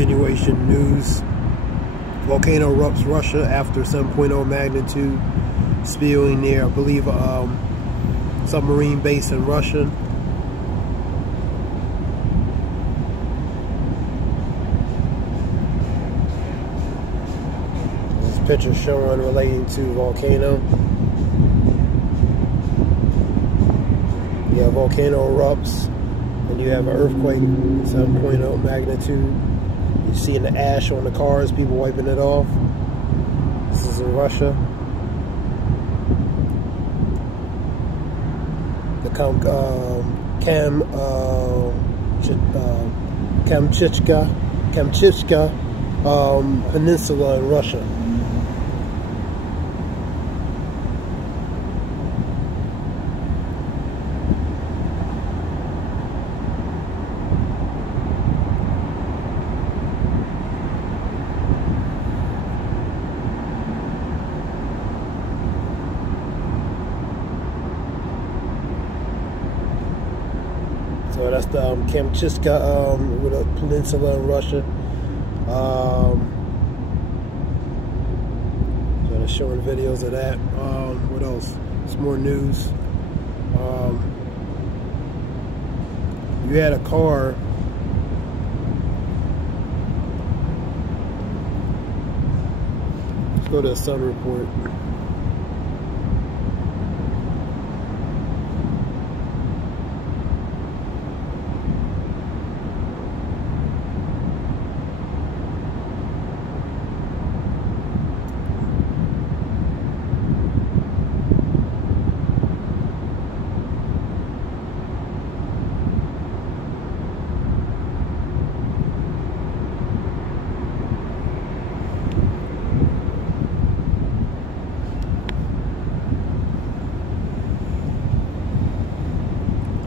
continuation news. Volcano erupts Russia after 7.0 magnitude spewing near, I believe, submarine base in Russia. This picture showing relating to volcano. You have volcano erupts, and you have an earthquake, 7.0 magnitude. You're seeing the ash on the cars, people wiping it off. This is in Russia. The Kamchatka Peninsula in Russia. So that's the Kamchatka with a peninsula in Russia. So they're showing videos of that. What else? Some more news. You had a car. Let's go to the Sun Report.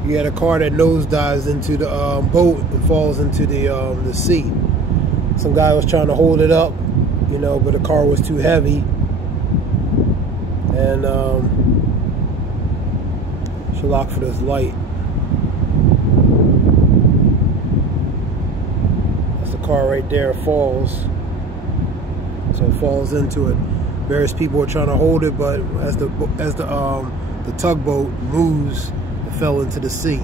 You had a car that nosedives into the boat and falls into the sea. Some guy was trying to hold it up, you know, but the car was too heavy. And should look for this light. That's the car right there. It falls. So it falls into it. Various people were trying to hold it, but as the tugboat moves, fell into the sea.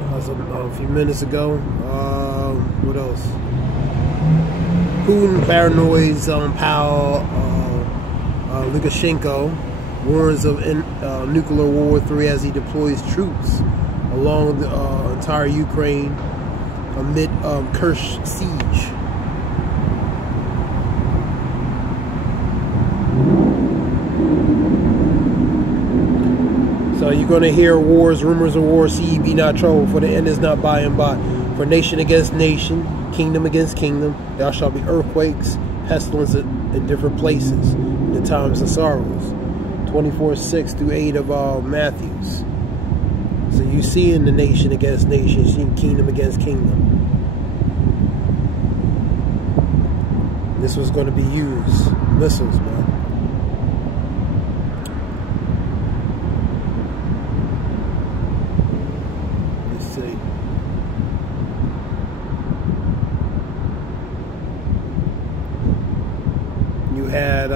That was a few minutes ago. What else? Putin paranoids Lukashenko warns of nuclear World War III as he deploys troops along the entire Ukraine amid Kursk siege. So you're going to hear wars, rumors of war, see ye be not troubled, for the end is not by and by. For nation against nation, kingdom against kingdom, there shall be earthquakes, pestilence in different places, in the times of sorrows. 24:6-8 of Matthews. So you see in the nation against nation, you see kingdom against kingdom. This was going to be used. Missiles, man. You had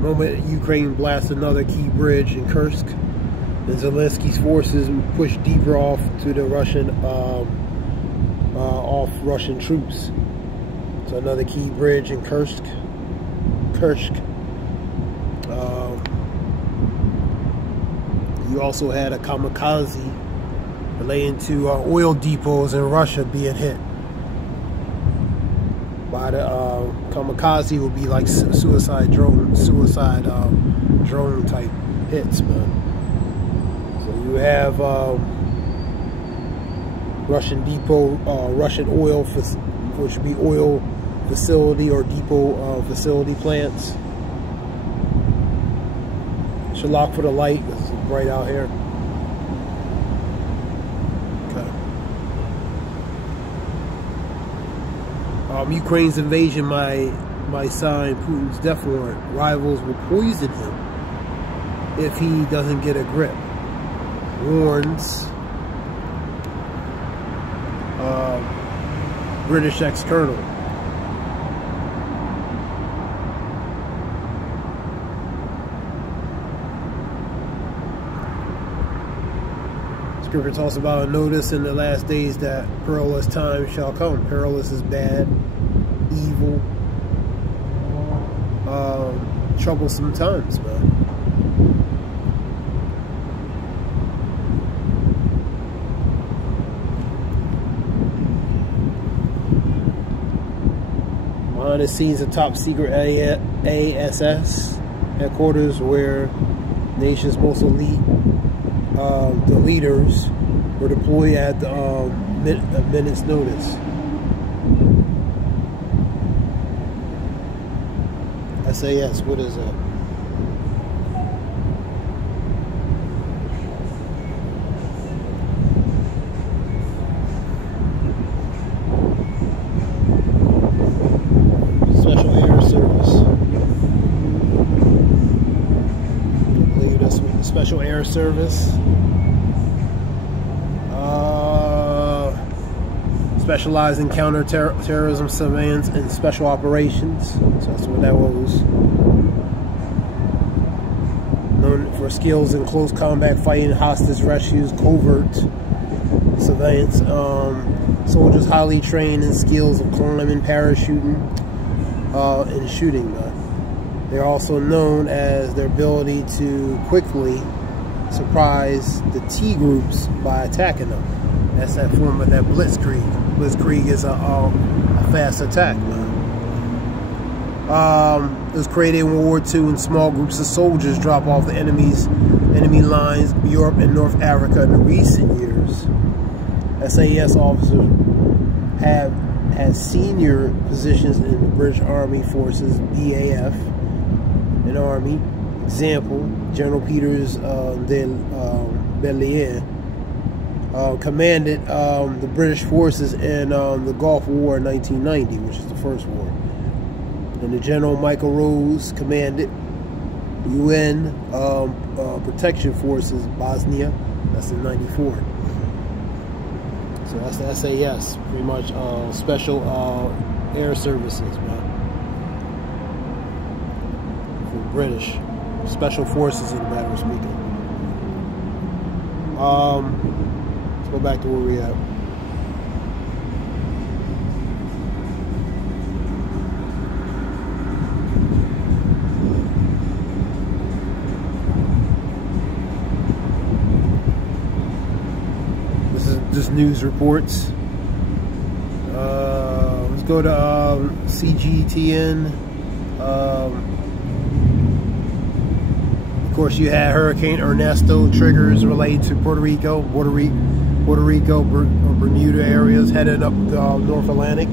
moment Ukraine blasts another key bridge in Kursk, and Zelensky's forces push deeper off to the Russian Russian troops. So another key bridge in Kursk. You also had a kamikaze relating to oil depots in Russia being hit. By the kamikaze will be like suicide drone type hits, man. So you have Russian depot, Russian oil, which would be oil facility or depot facility plants. Should lock for the light. It's bright out here. Ukraine's invasion might sign Putin's death warrant. Rivals will poison him if he doesn't get a grip. warns British ex-colonel. Scripture talks about a notice in the last days that perilous times shall come. Perilous is bad, evil, troublesome times, man. Behind the scenes of top secret ASS headquarters, where nation's most elite, the leaders were deployed at the a minute's notice. SAS, what is that? Special Air Service. I believe that's what the Special Air Service. Specialized in counter-terrorism surveillance and special operations. So that's what that was. Known for skills in close combat fighting, hostage rescues, covert surveillance. Soldiers highly trained in skills of climbing, parachuting, and shooting. They're also known as their ability to quickly surprise the T groups by attacking them. That's that form of that blitzkrieg. Blitzkrieg is a fast attack. It was created in World War II, and small groups of soldiers drop off the enemy lines, Europe and North Africa. In the recent years, SAS officers have had senior positions in the British Army Forces, BAF, and Army. Example: General Peters de Bellier commanded the British forces in the Gulf War in 1990, which is the first war. And the General Michael Rose commanded UN Protection Forces Bosnia. That's in '94. So that's the SAS, pretty much special air services, man. For British special forces, in a matter of speaking. Let's go back to where we at. This is just news reports. Let's go to CGTN. Of course, you had Hurricane Ernesto triggers related to Puerto Rico, Bermuda areas headed up the North Atlantic.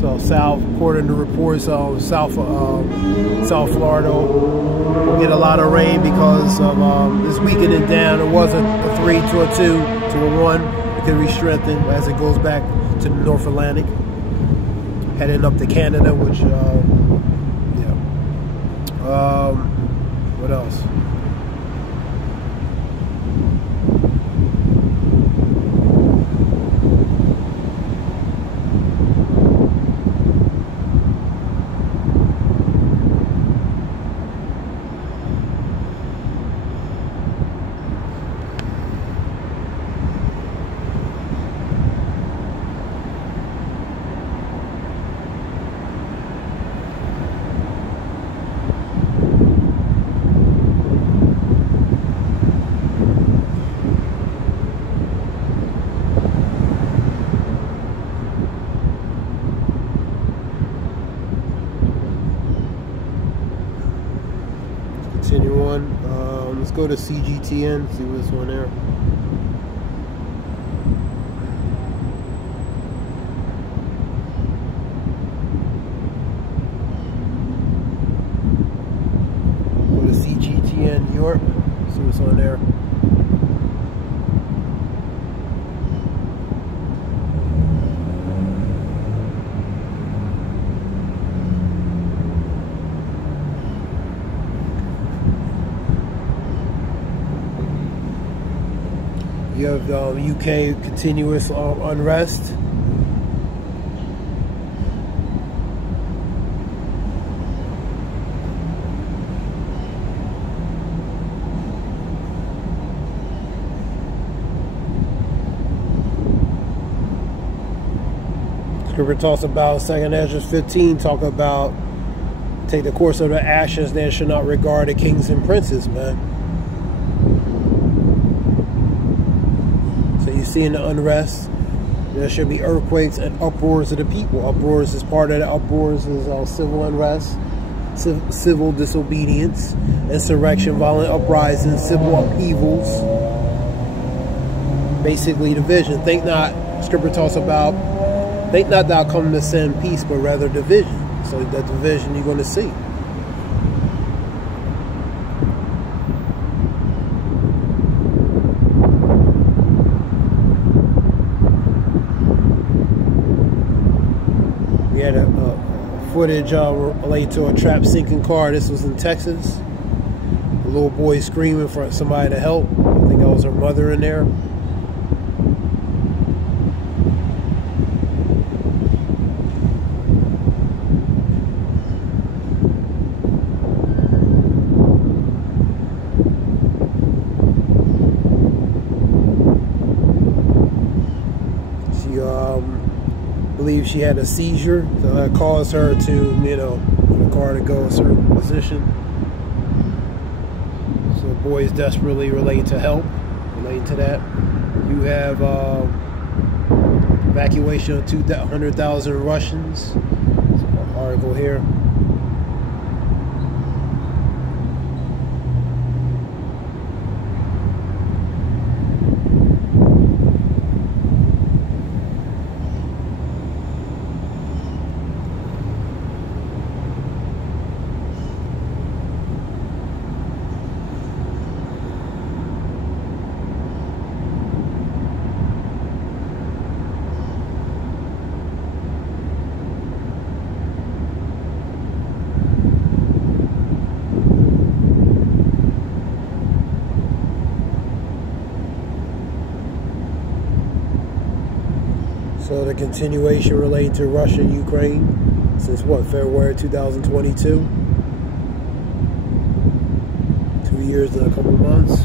So south, according to reports, South Florida will get a lot of rain because of this weakening down. It wasn't a 3 to a 2 to a 1. It could be strengthened as it goes back to the North Atlantic, heading up to Canada, which what else? Continue on. Let's go to CGTN, see what's on there. Go to CGTN Europe, see what's on there. You have UK continuous unrest. Scripture talks about 2nd Ezra 15, talk about take the course of the ashes, they should not regard the kings and princes, man. So you see in the unrest, there should be earthquakes and uproars of the people. Uproars is part of the uproars is civil unrest, civil disobedience, insurrection, violent uprisings, civil upheavals, basically division. Think not, Scripture talks about, think not thou come to send peace, but rather division. So that division you're going to see. We had a footage related to a trap sinking car. This was in Texas. A little boy screaming for somebody to help. I think that was her mother in there. Believe she had a seizure, so that caused her to, you know, for the car to go a certain position. So the boy is desperately related to help, related to that. You have evacuation of 200,000 Russians. Article here. So the continuation related to Russia and Ukraine since what, February 2022? 2 years and a couple months.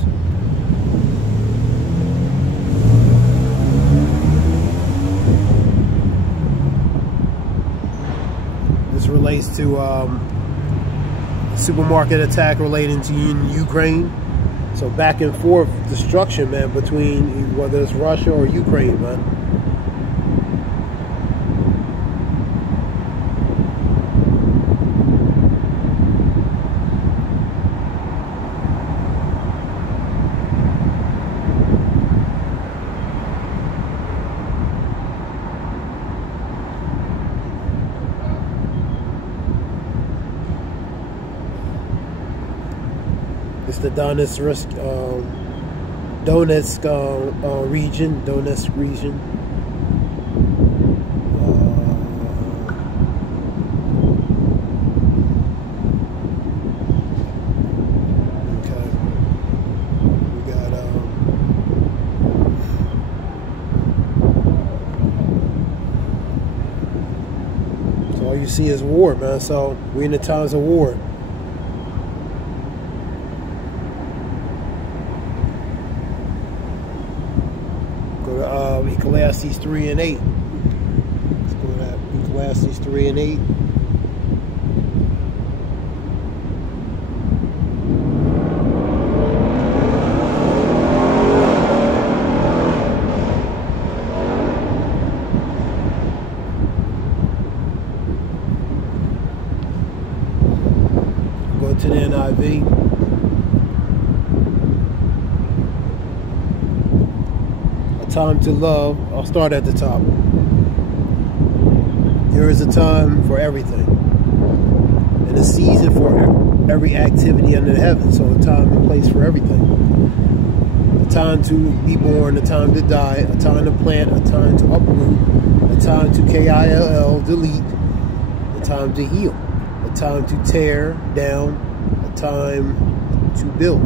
This relates to supermarket attack relating to Ukraine. So back and forth destruction, man, between whether it's Russia or Ukraine, man. It's the Donetsk region. Okay. We got so all you see is war, man. So we're in the times of war. Ecclesiastes 3 and 8. Let's go to that. Ecclesiastes 3 and 8. Go to the NIV. Time to love. I'll start at the top. There is a time for everything and a season for every activity under the heaven. So a time and place for everything. A time to be born, a time to die, a time to plant, a time to uproot, a time to KILL, delete, a time to heal, a time to tear down, a time to build,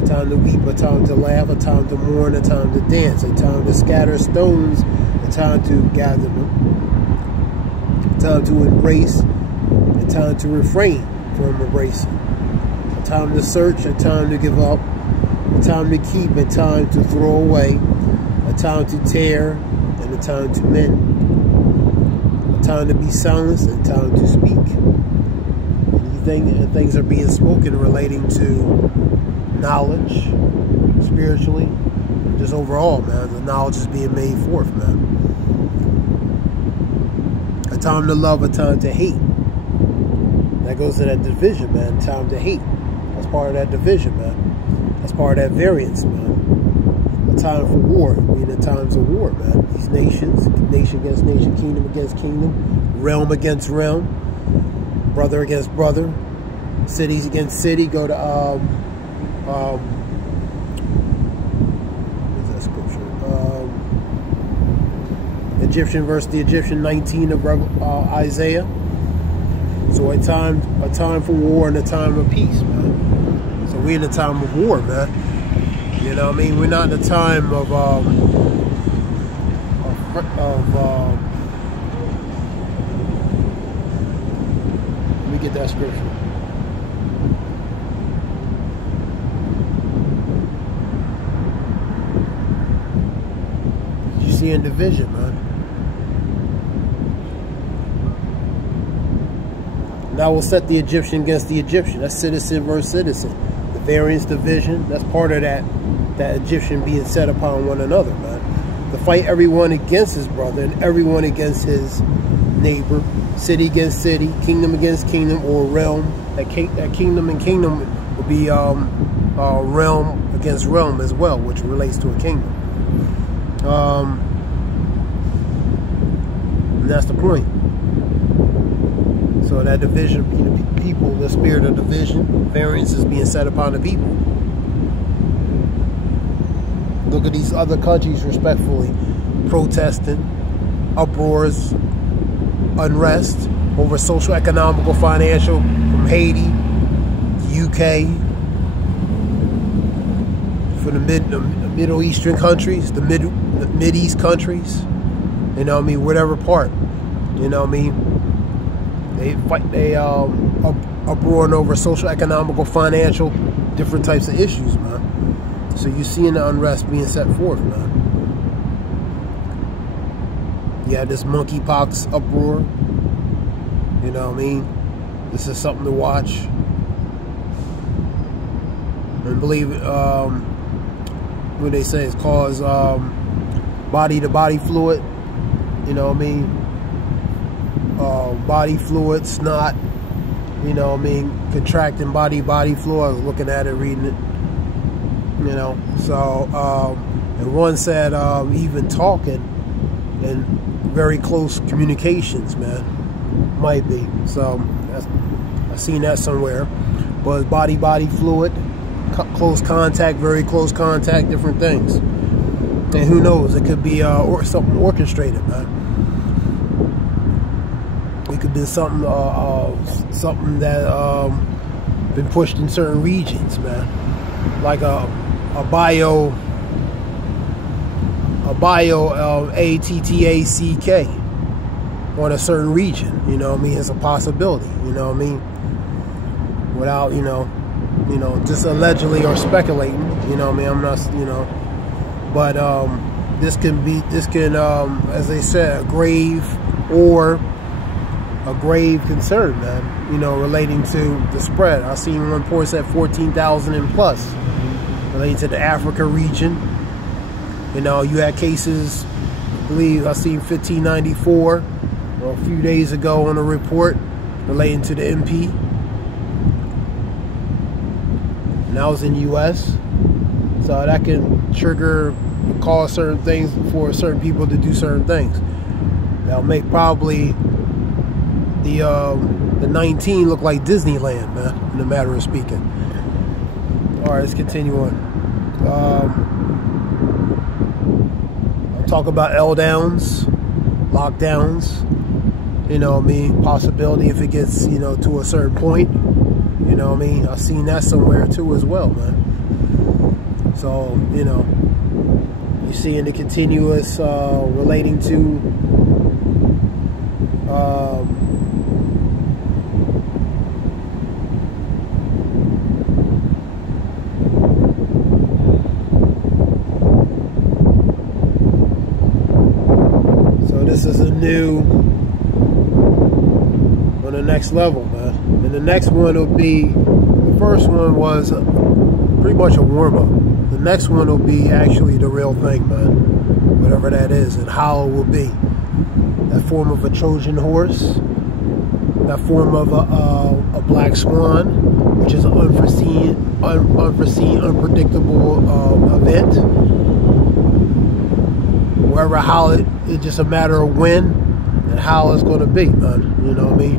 a time to weep, a time to laugh, a time to mourn, a time to dance, a time to scatter stones, a time to gather them, a time to embrace, a time to refrain from embracing, a time to search, a time to give up, a time to keep, a time to throw away, a time to tear, and a time to mend, a time to be silenced, and a time to speak. And things are being spoken relating to knowledge, spiritually, just overall, man. The knowledge is being made forth, man. A time to love, a time to hate. That goes to that division, man. Time to hate. That's part of that division, man. That's part of that variance, man. A time for war. We in the times of war, man. These nations, nation against nation, kingdom against kingdom, realm against realm, brother against brother, cities against city. Go to what's that scripture? Egyptian verse the Egyptian 19 of Isaiah. So a time for war and a time of peace, man. So we're in a time of war, man. You know what I mean? We're not in a time of let me get that scripture. You see in division, man. And I will set the Egyptian against the Egyptian. That's citizen versus citizen. The variance, division, that's part of that Egyptian being set upon one another, man. To fight everyone against his brother and everyone against his neighbor, city against city, kingdom against kingdom, or realm. That kingdom and kingdom will be realm against realm as well, which relates to a kingdom. And that's the point. So that division, people, the spirit of division, variance is being set upon the people. Look at these other countries respectfully protesting, uproars, unrest over social, economical, financial, from Haiti, UK, for the Middle Eastern countries, the Mid-East countries, you know what I mean, whatever part, you know what I mean. They uproaring over social, economical, financial, different types of issues, man. So you seeing the unrest being set forth, man. Yeah, this monkeypox uproar. You know what I mean? This is something to watch. And believe it, what they say is caused body-to-body fluid. You know what I mean? Body fluid, snot. You know what I mean? Contracting body fluid. I was looking at it, reading it. You know, so and one said even talking and very close communications, man, might be. So I've seen that somewhere. But body fluid, close contact, very close contact, different things. And who knows? It could be something orchestrated, man. It could be something that been pushed in certain regions, man. Like a bio ATTACK on a certain region, you know what I mean? It's a possibility, you know what I mean? Without, you know, just allegedly or speculating, you know what I mean? I'm not, you know, but this can, as they said, a grave concern, man, you know, relating to the spread. I've seen one report said 14,000 and plus relating to the Africa region. You know, you had cases, I believe I seen 1594 a few days ago on a report relating to the MP. And that was in the US. So that can trigger, cause certain things for certain people to do certain things. That'll make probably the 19 look like Disneyland, man, in a matter of speaking. Alright, let's continue on. I'll talk about L-downs, lockdowns, you know what I mean, possibility if it gets, you know, to a certain point, you know what I mean. I've seen that somewhere too as well, man. So, you know, you see in the continuous relating to so this is a new on the next level, man. And the next one will be, the first one was pretty much a warm-up. The next one will be actually the real thing, man. Whatever that is, and how it will be. That form of a Trojan horse, that form of a black swan, which is an unforeseen, unpredictable event. Wherever, how it's just a matter of when and how it's going to be, man. You know what I mean?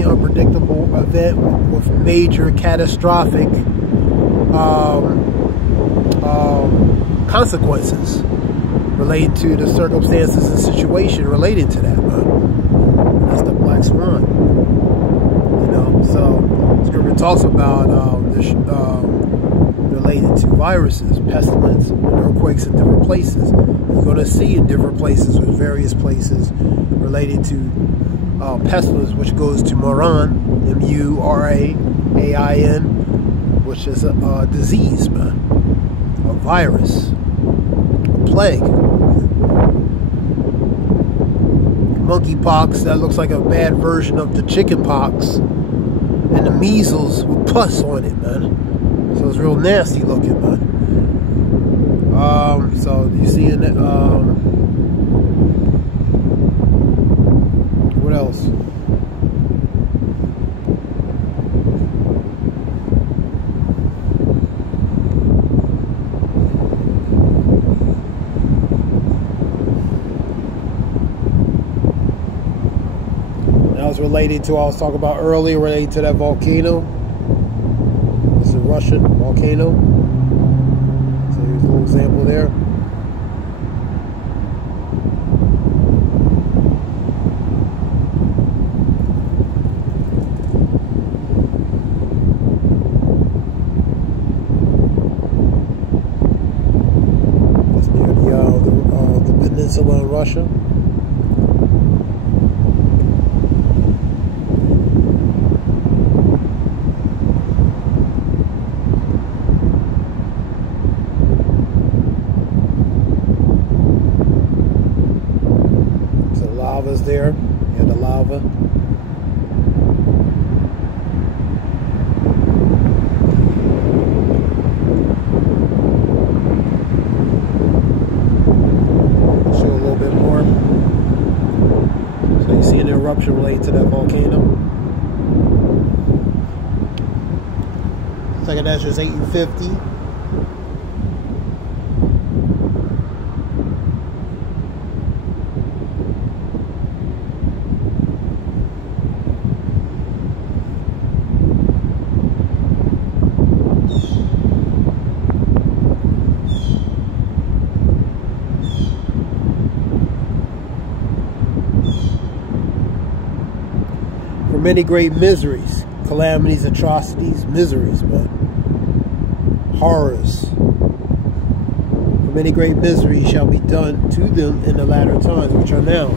Unpredictable event with major catastrophic consequences related to the circumstances and situation related to that, man. That's the black swan. You know, so Scripture talks about this related to viruses, pestilence, and earthquakes in different places. You're going to see in different places, with various places related to pestilence, which goes to Muran, M-U-R-A-A-I-N, which is a disease, man, a virus, a plague. Monkeypox, that looks like a bad version of the chickenpox, and the measles with pus on it, man. So it's real nasty looking, man. So you see in that, what else? That was related to, I was talking about earlier, related to that volcano. This is a Russian volcano. So here's a little example there. Peninsula in Russia. So lava's there. You have the lava. Eruption related to that volcano. Second dash is 1850. Many great miseries, calamities, atrocities, miseries, man. Horrors. For many great miseries shall be done to them in the latter times, which are now,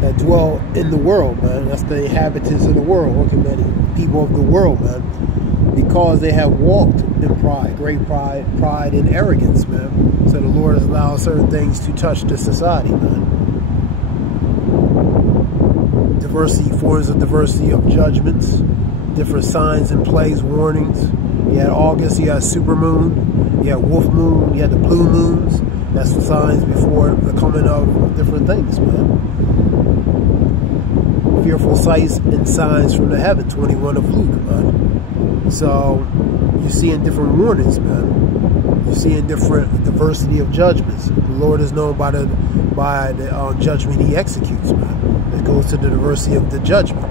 that dwell in the world, man. That's the inhabitants of the world. Look at many people of the world, man. Because they have walked in pride, great pride and arrogance, man. So the Lord has allowed certain things to touch the society, man. Diversity, forms of diversity of judgments, different signs and plagues, warnings. You had August, you had supermoon, you had wolf moon, you had the blue moons. That's the signs before the coming of different things, man. Fearful sights and signs from the heaven, 21 of Luke, man. So you see in different warnings, man. You see in different diversity of judgments. The Lord is known by the judgment He executes, man. It goes to the diversity of the judgment.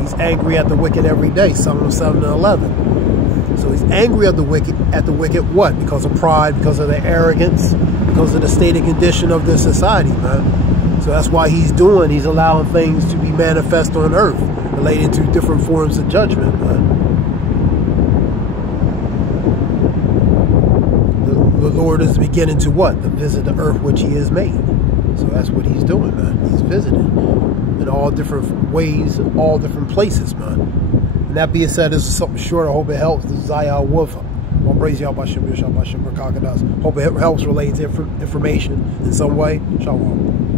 He's angry at the wicked every day, Psalm 7 and 11. So He's angry at the wicked what? Because of pride, because of their arrogance, because of the state and condition of the society, man. So that's why He's allowing things to be manifest on earth, related to different forms of judgment, man. The Lord is beginning to what? To visit the earth which he has made. So that's what he's doing, man. He's visiting in all different ways, all different places, man. And that being said, this is something short. I hope it helps. This is Zayah Wolf. Well, praise y'all by Shimmer, Hope it helps relating to information in some way. Shalom.